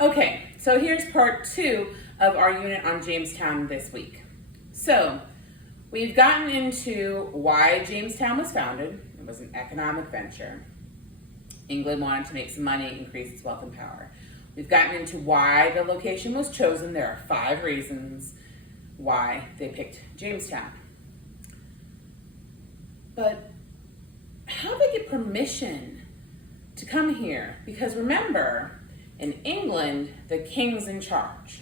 Okay, so here's part 2 of our unit on Jamestown this week. So, we've gotten into why Jamestown was founded. It was an economic venture. England wanted to make some money, increase its wealth and power. We've gotten into why the location was chosen. There are 5 reasons why they picked Jamestown. But how did they get permission to come here? Because remember, in England, the king's in charge.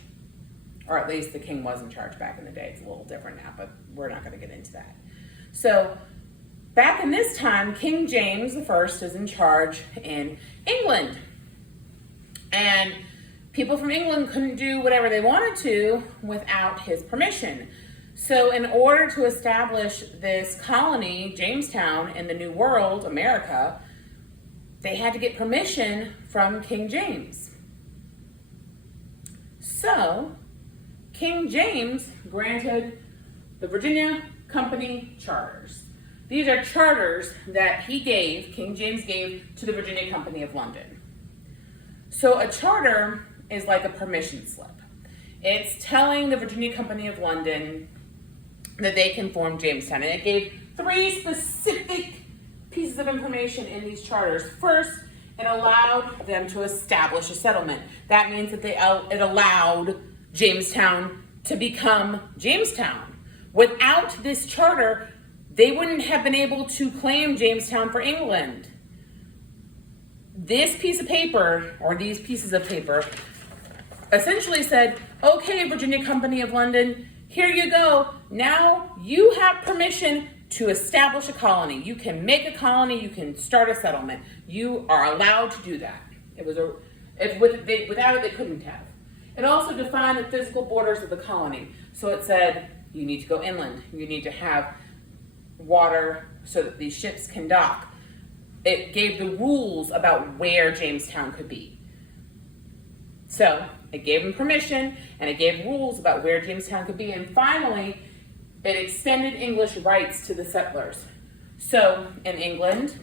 Or at least the king was in charge back in the day. It's a little different now, but we're not going to get into that. So, back in this time, King James I is in charge in England. And people from England couldn't do whatever they wanted to without his permission. So in order to establish this colony, Jamestown, in the New World, America, they had to get permission from King James. So, King James granted the Virginia Company charters. These are charters that King James gave to the Virginia Company of London. So a charter is like a permission slip. It's telling the Virginia Company of London that they can form Jamestown. And it gave 3 specific pieces of information in these charters. First, it allowed them to establish a settlement. That means that it allowed Jamestown to become Jamestown. Without this charter, they wouldn't have been able to claim Jamestown for England. This piece of paper, or these pieces of paper, essentially said, okay, Virginia Company of London, here you go. Now you have permission to establish a colony. You can make a colony, you can start a settlement. You are allowed to do that. Without it, they couldn't have. It also defined the physical borders of the colony. So it said, you need to go inland. You need to have water so that these ships can dock. It gave the rules about where Jamestown could be. So it gave them permission, and it gave rules about where Jamestown could be. And finally, it extended English rights to the settlers. So in England,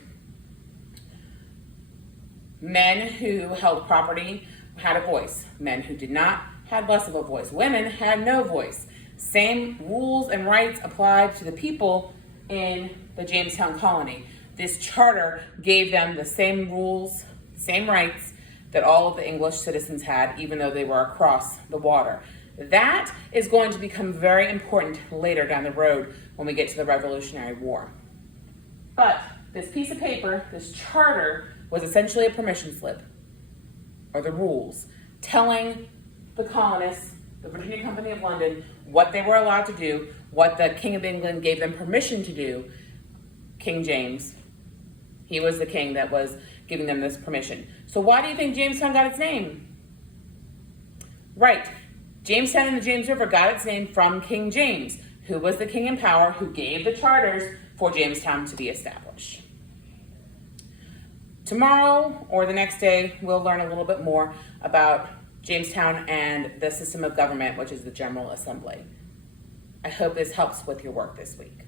men who held property had a voice. Men who did not had less of a voice. Women had no voice. Same rules and rights applied to the people in the Jamestown colony. This charter gave them the same rules, same rights that all of the English citizens had, even though they were across the water. That is going to become very important later down the road when we get to the Revolutionary War. But this piece of paper, this charter, was essentially a permission slip, or the rules, telling the colonists, the Virginia Company of London, what they were allowed to do, what the King of England gave them permission to do. King James, he was the king that was giving them this permission. So why do you think Jamestown got its name? Right. Jamestown and the James River got its name from King James, who was the king in power who gave the charters for Jamestown to be established. Tomorrow or the next day, we'll learn a little bit more about Jamestown and the system of government, which is the General Assembly. I hope this helps with your work this week.